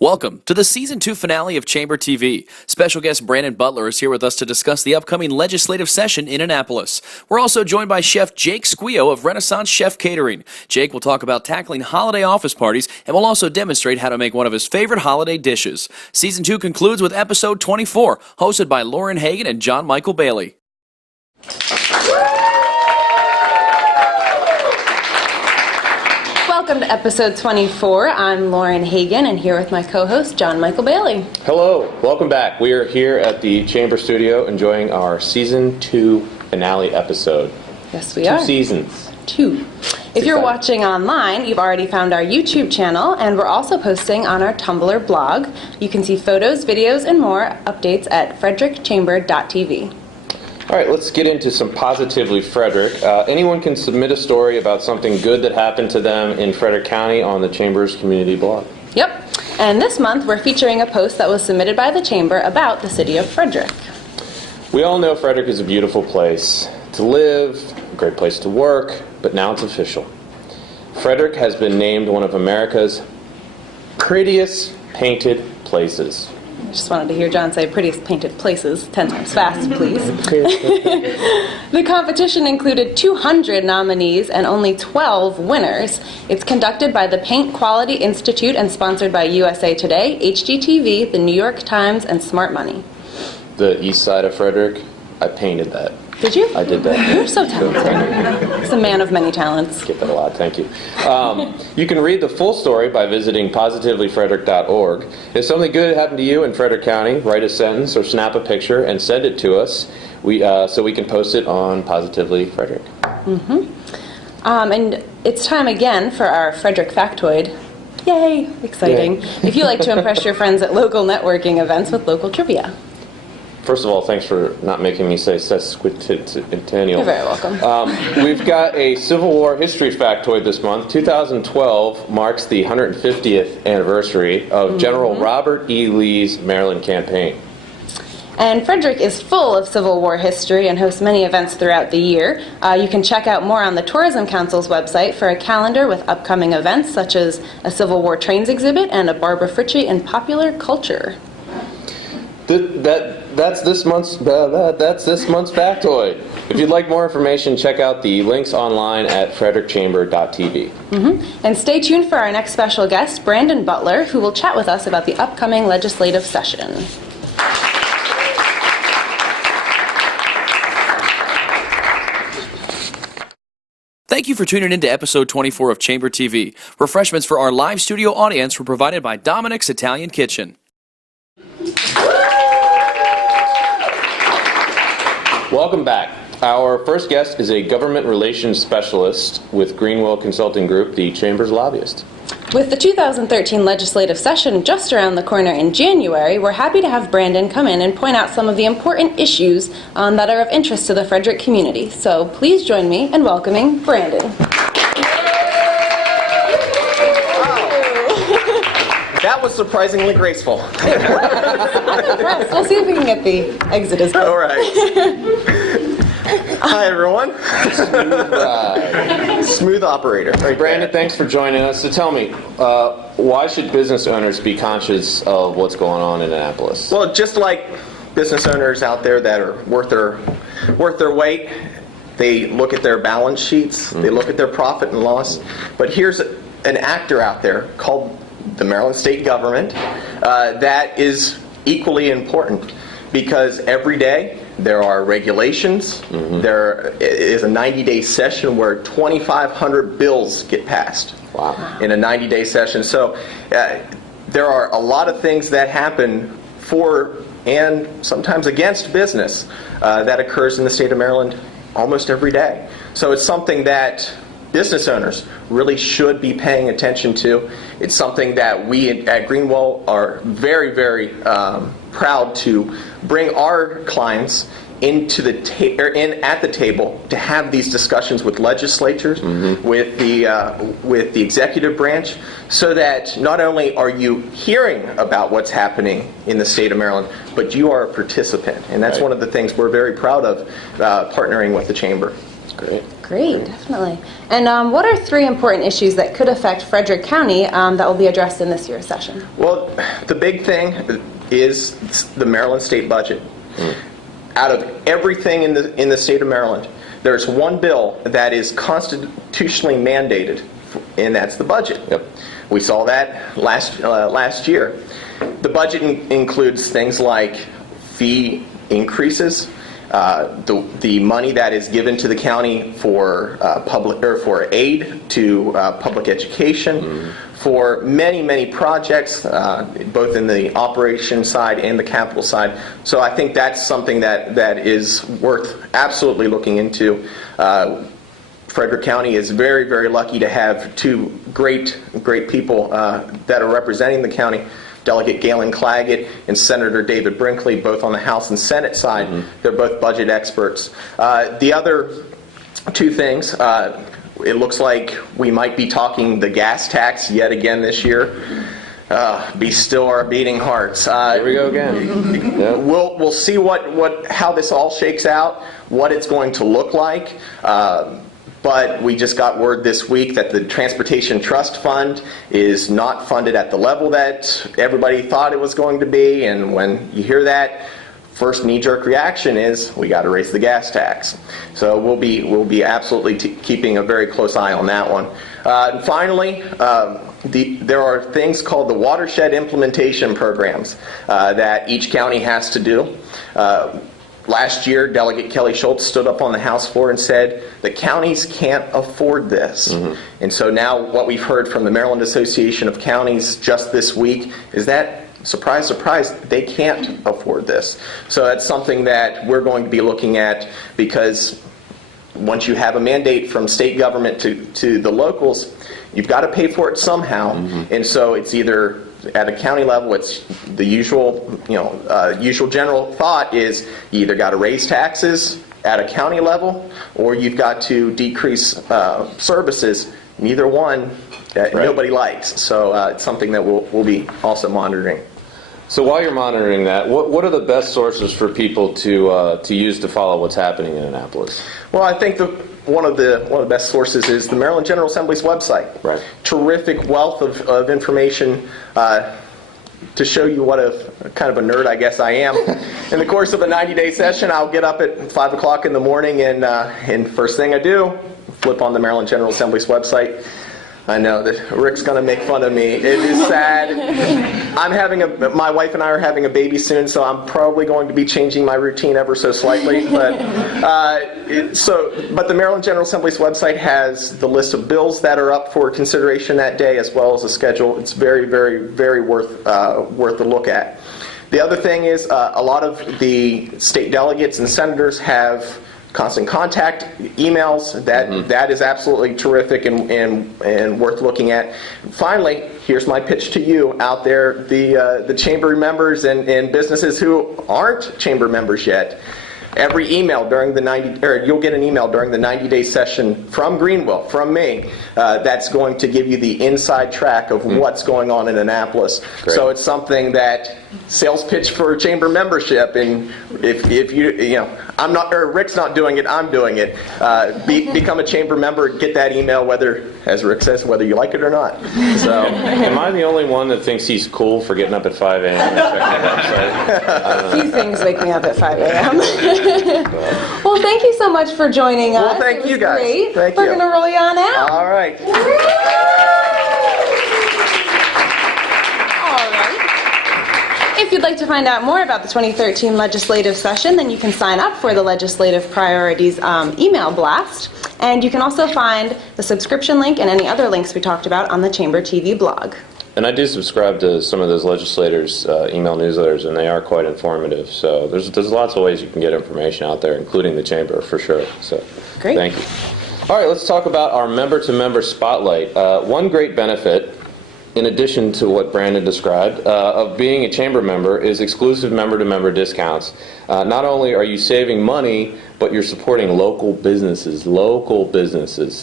Welcome to the Season 2 finale of Chamber TV. Special guest Brandon Butler is here with us to discuss the upcoming legislative session in Annapolis. We're also joined by Chef Jake Squio of Renaissance Chef Catering. Jake will talk about tackling holiday office parties and will also demonstrate how to make one of his favorite holiday dishes. Season 2 concludes with episode 24, hosted by Lauren Hagan and Jon-Mikel-Bailey. Welcome to episode 24. I'm Lauren Hagan and here with my co-host Jon-Mikel-Bailey. Hello, welcome back. We are here at the Chamber Studio enjoying our Season 2 finale episode. Yes, we are. 2 seasons. 2. If you're watching online, you've already found our YouTube channel, and we're also posting on our Tumblr blog. You can see photos, videos, and more updates at frederickchamber.tv. All right, let's get into some Positively Frederick. Anyone can submit a story about something good that happened to them in Frederick County on the Chamber's community blog. Yep, and this month we're featuring a post that was submitted by the Chamber about the city of Frederick. We all know Frederick is a beautiful place to live, a great place to work, but now it's official. Frederick has been named one of America's prettiest painted places. I just wanted to hear John say prettiest painted places 10 times fast, please. The competition included 200 nominees and only 12 winners. It's conducted by the Paint Quality Institute and sponsored by USA Today, HGTV, the New York Times, and Smart Money. The east side of Frederick, I painted that. Did you? I did that. You're so talented. He's a man of many talents. Get that a lot, thank you. You can read the full story by visiting positivelyfrederick.org. If something good happened to you in Frederick County, write a sentence or snap a picture and send it to us so we can post it on Positively Frederick. And it's time again for our Frederick factoid. Yay! Exciting. Yay. If you like to impress your friends at local networking events with local trivia. First of all, thanks for not making me say sesquicentennial. You're very welcome. We've got a Civil War history factoid this month. 2012 marks the 150th anniversary of General Robert E. Lee's Maryland campaign. And Frederick is full of Civil War history and hosts many events throughout the year. You can check out more on the Tourism Council's website for a calendar with upcoming events such as a Civil War trains exhibit and a Barbara Fritchie in popular culture. That's this month's factoid. If you'd like more information, check out the links online at frederickchamber.tv. And stay tuned for our next special guest, Brandon Butler, who will chat with us about the upcoming legislative session. Thank you for tuning in to episode 24 of Chamber TV. Refreshments for our live studio audience were provided by Dominic's Italian Kitchen. Welcome back. Our first guest is a government relations specialist with Greenwell Consulting Group, the Chamber's lobbyist. With the 2013 legislative session just around the corner in January, we're happy to have Brandon come in and point out some of the important issues that are of interest to the Frederick community. So please join me in welcoming Brandon. That was surprisingly graceful. I'm impressed. We'll see if we can get the exit as well. All right. Hi, everyone. Smooth operator. Right, Brandon, thanks for joining us. So tell me, why should business owners be conscious of what's going on in Annapolis? Well, just like business owners out there that are worth their weight, they look at their balance sheets, they look at their profit and loss. But here's an actor out there called the Maryland state government that is equally important because every day there are regulations. There is a 90-day session where 2,500 bills get passed. Wow. In a 90-day session. So there are a lot of things that happen for and sometimes against business that occurs in the state of Maryland almost every day. So it's something that business owners really should be paying attention to. It's something that we at Greenwell are very, very proud to bring our clients into the at the table to have these discussions with legislatures, with the executive branch, so that not only are you hearing about what's happening in the state of Maryland, but you are a participant, and that's one of the things we're very proud of partnering with the Chamber. Great. Great, definitely. And what are 3 important issues that could affect Frederick County that will be addressed in this year's session? Well, the big thing is the Maryland state budget. Out of everything in the state of Maryland, there's one bill that is constitutionally mandated, and that's the budget. Yep. We saw that last year. The budget includes things like fee increases, the money that is given to the county for for aid to public education, for many projects, both in the operation side and the capital side. So I think that's something that is worth absolutely looking into. Frederick County is very lucky to have 2 great people that are representing the county. Delegate Galen Claggett and Senator David Brinkley, both on the House and Senate side. They're both budget experts. The other 2 things, it looks like we might be talking the gas tax yet again this year. Be still our beating hearts. Here we go again. Yeah. We'll see how this all shakes out, what it's going to look like. But we just got word this week that the Transportation Trust Fund is not funded at the level that everybody thought it was going to be. And when you hear that, first knee-jerk reaction is we got to raise the gas tax. So we'll be absolutely keeping a very close eye on that one. And finally, there are things called the watershed implementation programs that each county has to do. Last year, Delegate Kelly Schultz stood up on the House floor and said the counties can't afford this. And so now what we've heard from the Maryland Association of Counties just this week is that, surprise, surprise, they can't afford this. So that's something that we're going to be looking at, because once you have a mandate from state government to the locals, you've got to pay for it somehow. And so it's either at a county level, it's the usual general thought is you either got to raise taxes at a county level, or you've got to decrease services. Neither one, nobody likes. So it's something that we'll be also monitoring. So while you're monitoring that, what are the best sources for people to use to follow what's happening in Annapolis? Well, I think one of the best sources is the Maryland General Assembly's website. Right. Terrific wealth of information to show you what a kind of a nerd I guess I am. In the course of a 90-day session, I'll get up at 5 o'clock in the morning, and first thing I do, flip on the Maryland General Assembly's website. I know that Rick's going to make fun of me. It is sad. My wife and I are having a baby soon, so I'm probably going to be changing my routine ever so slightly. But the Maryland General Assembly's website has the list of bills that are up for consideration that day, as well as a schedule. It's very worth a look at. The other thing is a lot of the state delegates and senators have constant contact, emails. That is absolutely terrific and worth looking at. Finally, here's my pitch to you out there, the chamber members and businesses who aren't chamber members yet. Every email during you'll get an email during the 90-day session from Greenville, from me, that's going to give you the inside track of what's going on in Annapolis. Great. So it's something that sales pitch for chamber membership, and if Rick's not doing it, I'm doing it. Become a chamber member, get that email, whether, as Rick says, whether you like it or not. So, am I the only one that thinks he's cool for getting up at 5 a.m. and checking the website? A few things wake me up at 5 a.m. Well, thank you so much for joining us. Well, thank you guys. Great. Thank We're you. going to roll you on out. All right. All right. If you'd like to find out more about the 2013 legislative session, then you can sign up for the Legislative Priorities email blast. And you can also find the subscription link and any other links we talked about on the Chamber TV blog. And I do subscribe to some of those legislators' email newsletters, and they are quite informative. So there's lots of ways you can get information out there, including the Chamber, for sure. So Great. Thank you. All right, let's talk about our member-to-member spotlight. One great benefit, in addition to what Brandon described, of being a Chamber member is exclusive member-to-member discounts. Not only are you saving money, but you're supporting local businesses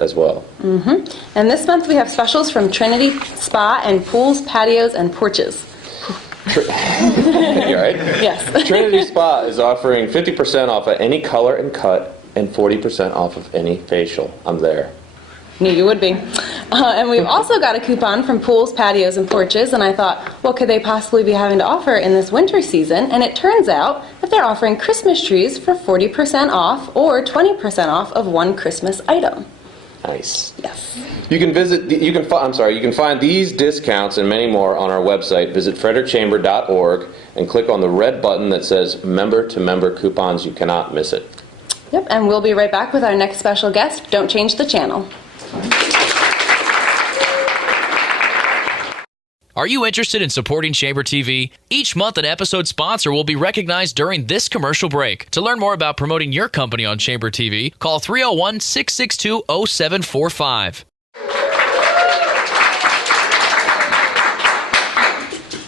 as well. And this month we have specials from Trinity Spa and pools, patios, and porches. You all right? Yes. Trinity Spa is offering 50% off of any color and cut and 40% off of any facial. I'm there. Knew you would be. And we've also got a coupon from Pools, Patios, and Porches, and I thought, what could they possibly be having to offer in this winter season? And it turns out that they're offering Christmas trees for 40% off or 20% off of one Christmas item. Nice. Yes. You can find these discounts and many more on our website. Visit frederickchamber.org and click on the red button that says Member to Member Coupons. You cannot miss it. Yep, and we'll be right back with our next special guest. Don't change the channel. Are you interested in supporting Chamber TV? Each month, an episode sponsor will be recognized during this commercial break. To learn more about promoting your company on Chamber TV, call 301-662-0745.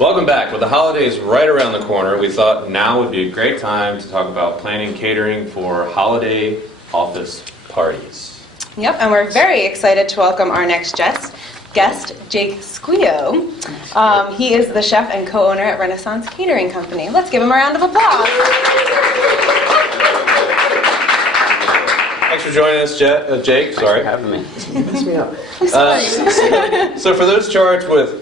Welcome back. With the holidays right around the corner, we thought now would be a great time to talk about planning catering for holiday office parties. Yep, and we're very excited to welcome our next guest, Jake Squio. He is the chef and co-owner at Renaissance Catering Company. Let's give him a round of applause. Thanks for joining us, Jake. Sorry. Thanks for having me. Mess me up. So for those charged with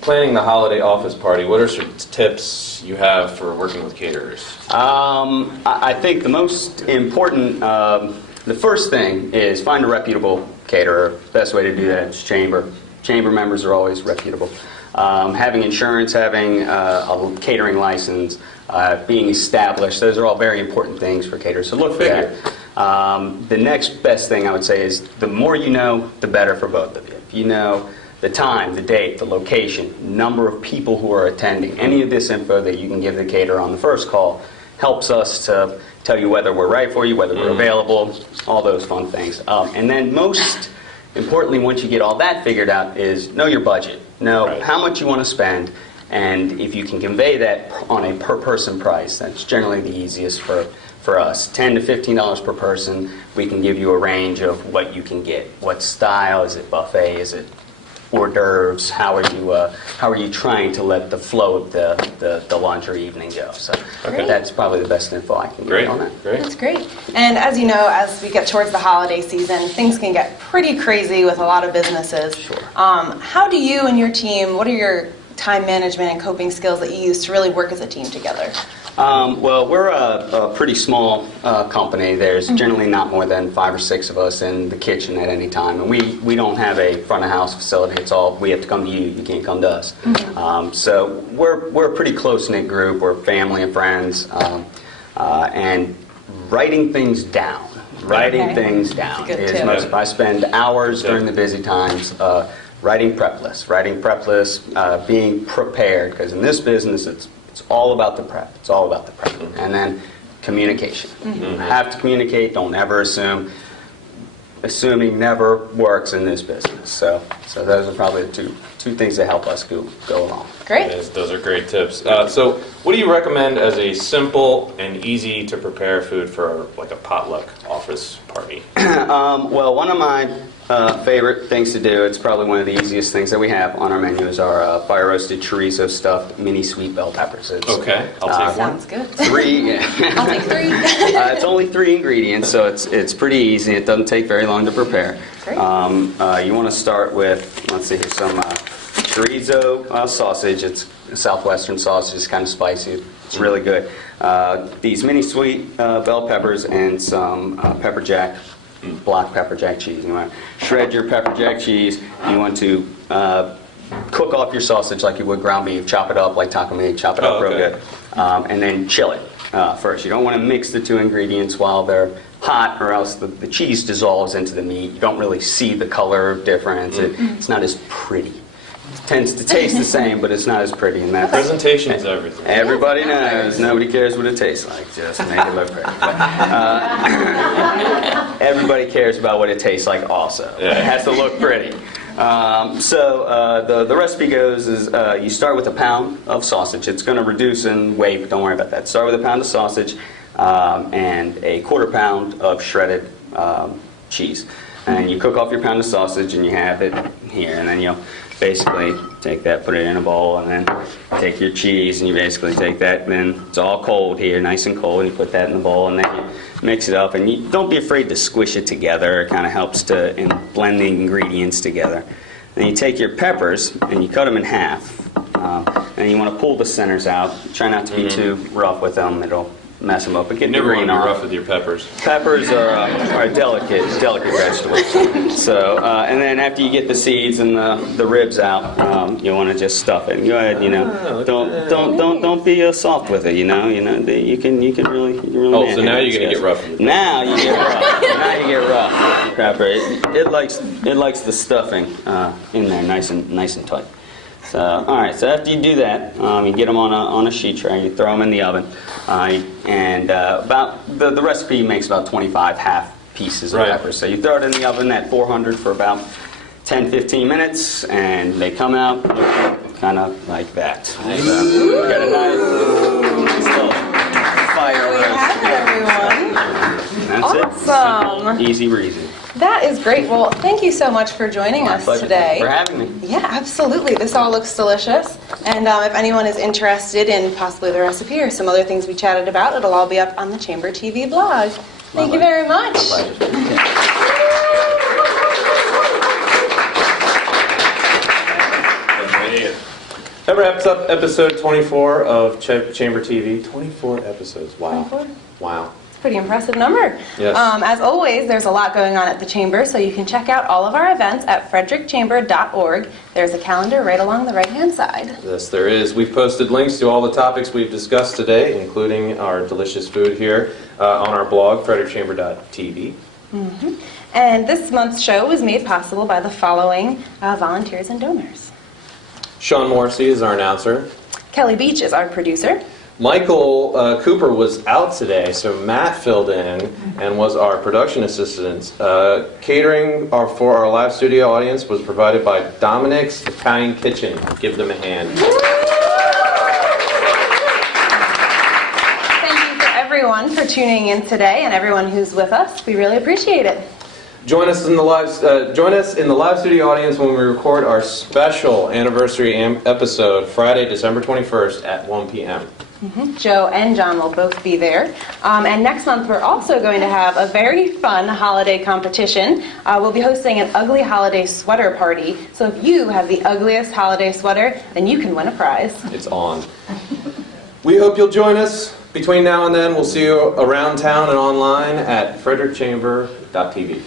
planning the holiday office party, what are some tips you have for working with caterers? I think the most important, the first thing is find a reputable caterer. Best way to do that is Chamber. Chamber members are always reputable. Having insurance, having a catering license, being established, those are all very important things for caterers. So look for that. The next best thing I would say is the more you know, the better for both of you. If you know the time, the date, the location, number of people who are attending, any of this info that you can give the caterer on the first call helps us to tell you whether we're right for you, whether we're available, all those fun things. And then most importantly, once you get all that figured out, is know your budget. Know how much you want to spend, and if you can convey that on a per person price, that's generally the easiest for us. $10 to $15 per person, we can give you a range of what you can get. What style? Is it buffet? Is it hors d'oeuvres? How are you trying to let the flow of the lunch or evening go? So that's probably the best info I can give you on that. Great. That's great. And as you know, as we get towards the holiday season, things can get pretty crazy with a lot of businesses. Sure. How do you and your team, what are your time management and coping skills that you use to really work as a team together? Well, we're a pretty small company. There's generally not more than 5 or 6 of us in the kitchen at any time. And we don't have a front-of-house facility. It's all, we have to come to you. You can't come to us. So we're a pretty close-knit group. We're family and friends. And writing things down. Things down is most. I spend hours during the busy times writing prep lists, being prepared. Because in this business, it's all about the prep. It's all about the prep. And then communication. You have to communicate. Don't ever assume. Assuming never works in this business. So those are probably the two things that help us go along. Great. Yes, those are great tips. So what do you recommend as a simple and easy to prepare food for like a potluck office party? Well, one of my favorite things to do, it's probably one of the easiest things that we have on our menu, is our fire roasted chorizo stuffed mini sweet bell peppers. Okay, I'll take one. Sounds good. 3. I'll take 3. It's only 3 ingredients, so it's pretty easy. It doesn't take very long to prepare. Great. You want to start with, let's see, here's some chorizo sausage. It's a southwestern sausage. It's kind of spicy. It's really good. These mini sweet bell peppers and some pepper jack, block pepper jack cheese. You want to shred your pepper jack cheese. You want to cook off your sausage like you would ground beef. Chop it up like taco meat. Chop it up real good. And then chill it first. You don't want to mix the 2 ingredients while they're hot, or else the cheese dissolves into the meat. You don't really see the color difference. It's not as pretty. It tends to taste the same, but it's not as pretty. And that Presentation is everything. Everybody knows. Nobody cares what it tastes like. Just make it look pretty. Everybody cares about what it tastes like also. It has to look pretty. So the recipe goes is you start with a pound of sausage. It's going to reduce in weight, but don't worry about that. Start with a pound of sausage and a 1/4 pound of shredded cheese. And you cook off your pound of sausage and you have it here. And then you'll basically take that, put it in a bowl, and then take your cheese and you basically take that, and then it's all cold here, nice and cold, and you put that in the bowl, and then you mix it up, and don't be afraid to squish it together. It kind of helps to blend the ingredients together. Then you take your peppers and you cut them in half, and you want to pull the centers out. Try not to be too rough with them; it'll mess them up. But get the green off. rough with your peppers. Peppers are delicate vegetables. So, and then after you get the seeds and the ribs out, you want to just stuff it. Go ahead, don't be soft with it. You can really. Oh, so now you're gonna get rough. Now you get rough. Pepper. It likes the stuffing in there, nice and tight. So, all right. So after you do that, you get them on a sheet tray. You throw them in the oven, and about the recipe makes about 25 half pieces of peppers. So you throw it in the oven at 400 for about 10-15 minutes, and they come out kind of like that. So, we got a nice little fire roast. Everyone. That's Awesome. it. Easy breezy. That is great. Well, thank you so much for joining us Pleasure. today. For having me. Yeah, absolutely. This all looks delicious. And if anyone is interested in possibly the recipe or some other things we chatted about, it'll all be up on the Chamber TV blog. Thank you very much. That wraps up episode 24 of Chamber TV. 24 episodes. Wow. 24? Wow. Pretty impressive number. Yes. As always, there's a lot going on at the Chamber, so you can check out all of our events at frederickchamber.org. There's a calendar right along the right-hand side. Yes, there is. We've posted links to all the topics we've discussed today, including our delicious food here, on our blog, frederickchamber.tv. And this month's show was made possible by the following volunteers and donors. Sean Morrissey is our announcer. Kelly Beach is our producer. Michael Cooper was out today, so Matt filled in and was our production assistant. Catering for our live studio audience was provided by Dominic's Italian Kitchen. Give them a hand. Thank you for everyone for tuning in today and everyone who's with us. We really appreciate it. Join us in the live studio audience when we record our special anniversary episode Friday, December 21st at 1 p.m. Joe and John will both be there. And next month we're also going to have a very fun holiday competition. We'll be hosting an ugly holiday sweater party. So if you have the ugliest holiday sweater, then you can win a prize. It's on. We hope you'll join us. Between now and then, we'll see you around town and online at frederickchamber.tv.